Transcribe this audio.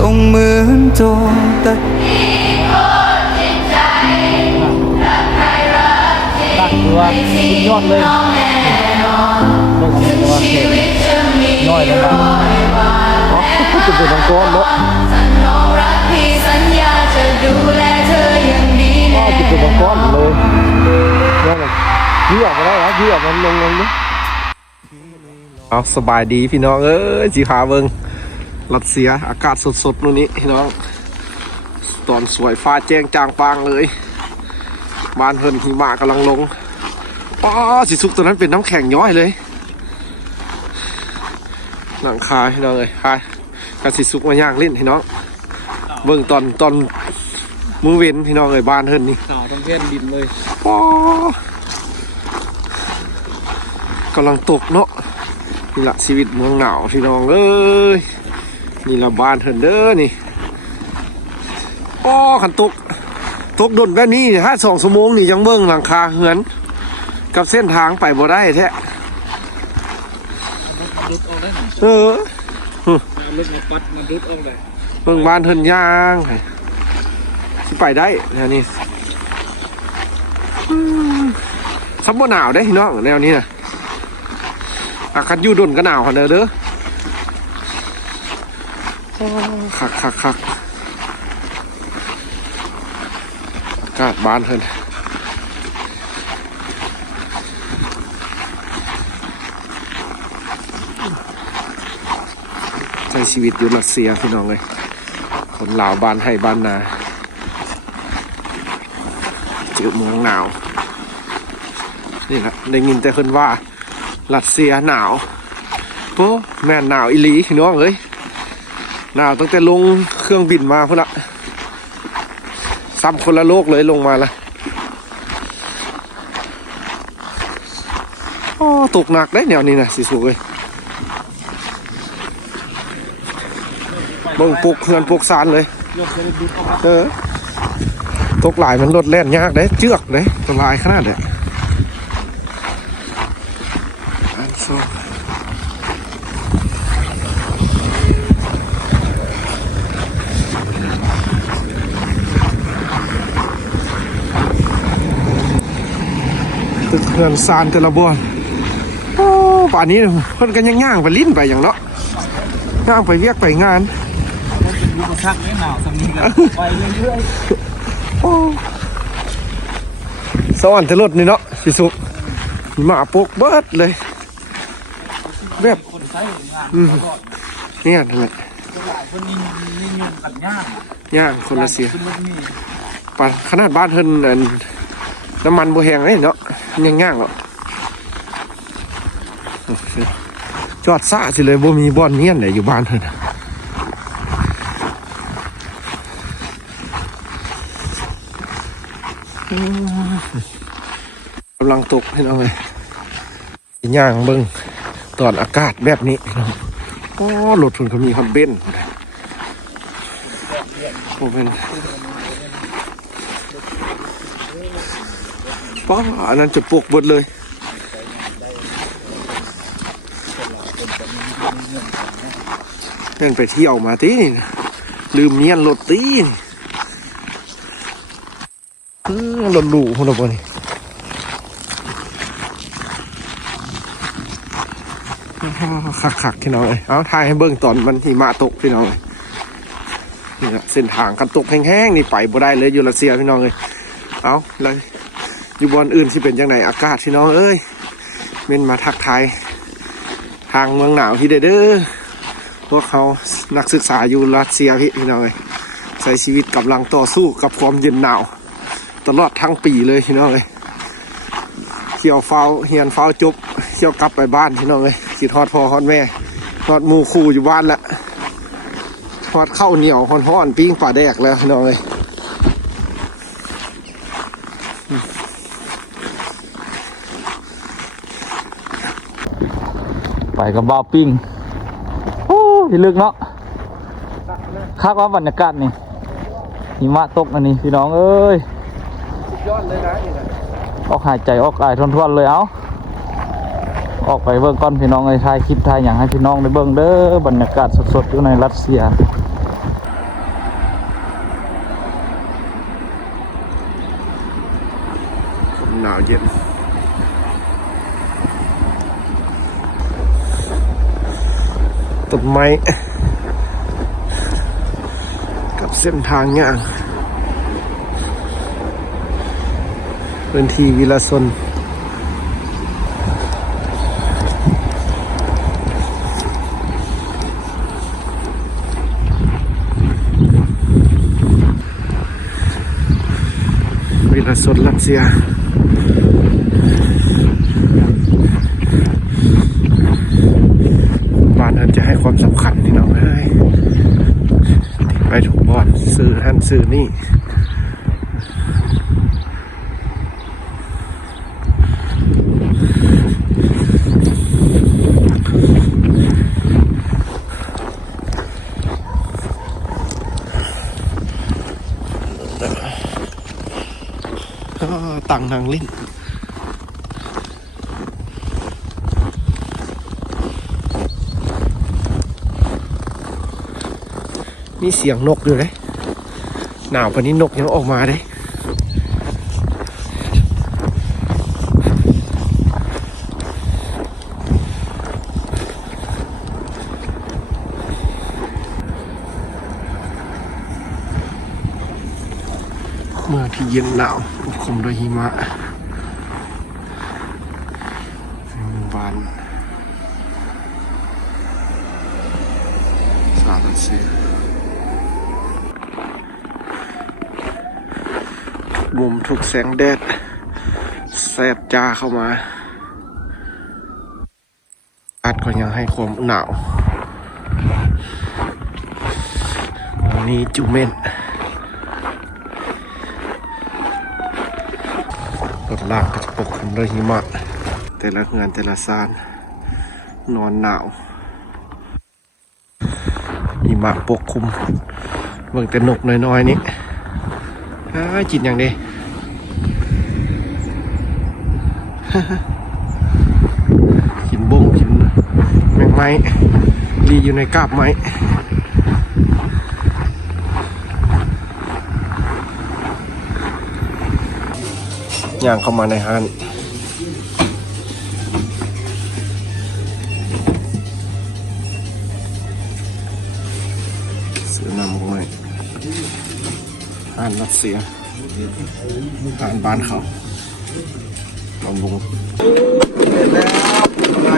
ส่งเหมือนโจตัดตั้งตัวสุดยอดเลยเรื่องของตัวเด็กน้อยลงมาอ๋อจุดเด่นของตัวเนาะก็จุดเด่นของก้อนเลยเนี่ยเลยยืดมาได้แล้วยืดมันลงเนาะเอาสบายดีพี่น้องจีขาเบิ้งรัสเซียอากาศสดๆนู่นนี่พี่น้องตอนสวยฟ้าแจ้งจางปางเลยบ้านเพิ่นหิมะกำลังลงป้าสิซุกตัวนั้นเป็นน้ำแข็งย้อยเลยหลังคาพี่น้องเลยคายกระสิซุกมาย่างเล่นพี่น้องเบิ่งตอนมือเว้นพี่น้องเลยบ้านเพิ่นนี่ข่าวต้องเพ่นดินเลยป้ากำลังตกเนาะนี่ละชีวิตเมืองหนาวพี่น้องเอ้ยนี่ละบ้านเพิ่นเด้อนี่ป้อขันตกดนแบบนี้ถ้า2 ชั่วโมงนี่ยังเบิ่งหลังคาเหือนกับเส้นทางไปบ่ได้แท้เออเบิ่งบ้านเพิ่นย่างสิไปได้แนวนี้ซับบ่หนาวได้พี่น้องแนวนี้น่ะอากาศอยู่ดนก็หนาวคั่นเด้อคักอากาศบ้านเพิ่นใช้ชีวิตอยู่รัสเซียพี่น้องเลยคนลาวบ้านให้บ้านนาเจอเมืองหนาวนี่ครับได้ยินแต่คนว่ารัสเซียหนาวโอ้แม่นหนาวอีหลีพี่น้องเอ้ยหนาวตั้งแต่ลงเครื่องบินมาพุ่นละซ้ำคนละโลกเลยลงมาละโอ้ตกหนักได้แนวนี้นะสิสุกเลยเบิ่งปลุกเฮือนปลุกซานเลยตกหลายมันลดแล่นยากเด้เจือกเด้ตัวลายขนาดเด้ตึกเฮือนซานแต่ละบัวโอ้ป่านนี้เพิ่นก็ยังย่างไปลิ้นไปอย่างเนาะย่างไปเวียกไปงานชักไม่หนาวสำนีกันไปเรื่อยๆโอ้สวรรค์ทะลุนี่เนาะสิสุมาปกเบิดเลยแบบเนี่ยนั่นแหละย่างคนละเสียปานขนาดบ้านเพิ่นน้ำมันบ่แห้งเลยเนาะยังย่างเนาะจอดซ่าสิเลยบ่มีบ่อนเมียนไหนอยู่บ้านเพิ่นกำลังตกให้น้องเลยย่างเบิ้งตอนอากาศแบบนี้โอ้รถทุนเขามีคอนเบนโอ้เป็นป้าอันนั้นจะปกบดเลยเล่นไปเที่ยวมาตีลืมเมียนรถตีรถหรูคนละคนนี่ขักพี่น้องเลยเอาถ่ายให้เบิ้งตอนมันหิมะตกพี่น้องเลยนี่แหละเส้นทางกันตกแห้งๆนี่ไปบ่ได้เลยอยู่รัสเซียพี่น้องเลยเอาเลยอยู่บนอื่นที่เป็นยังไงอากาศพี่น้องเอ้ยเม่นมาทักทายทางเมืองหนาวที่เด้อพวกเขานักศึกษาอยู่รัสเซียพี่น้องเลยใช้ชีวิตกำลังต่อสู้กับความเย็นหนาวตลอดทั้งปีเลยพี่น้องเลยเที่ยวเฝ้าเฮียนเฝ้าจบเที่ยวกลับไปบ้านพี่น้องเลยคิดฮอดพ่อฮอดแม่ฮอดหมู่คู่อยู่บ้านละฮอดข้าวเหนียวฮ้อนๆปิ้งปลาแดกแล้วพี่น้องเลยไปกับบ้าปิ้งโอ้ยลึกเนาะคาดว่าบรรยากาศนี่หิมะตกอันนี้พี่น้องเอ้ยยอดเลยนะออกหายใจออกอายทวนๆเลยเอาออกไปเบิ่งก้อนพี่น้องไอ้ถ่ายคลิปถ่ายอย่างให้พี่น้องได้เบิ่งเด้อบรรยากาศสดๆอยู่ในรัสเซีย หนาวเย็นต้นไม้กับเส้นทางย่างพื้นที่วิลาชนวิลาชนรัสเซียบ้านนั้นจะให้ความสำคัญที่น้องให้ไปถูกบอลซื้อหันซื้อนี่ตังนางลิ้นมีเสียงนกอยู่เลยหนาวปานนี้นกยังออกมาเลยเมื่อที่เย็นหนาวปกคลุมด้วยหิมะหมู่บ้านซาลันเซียมุมถูกแสงแดดแสบจ้าเข้ามาอากาศก็ยังให้ความหนาววันนี้จุเมนรถลากก็จะปกคลุมด้วยหิมะแต่ละเฮือนแต่ละซานนอนหนาวหิมะปกคลุมเบิ่งแต่นกน้อยๆนี้จิตอย่างนี้ กินบุ้งกินแมงไม้รีอยู่ในกาบไม้ย่างเข้ามาในห้างซื้อน้ำไม้ห้างรัสเซียห้างบ้านเขาลำบุงเสร็จแล้วอะไร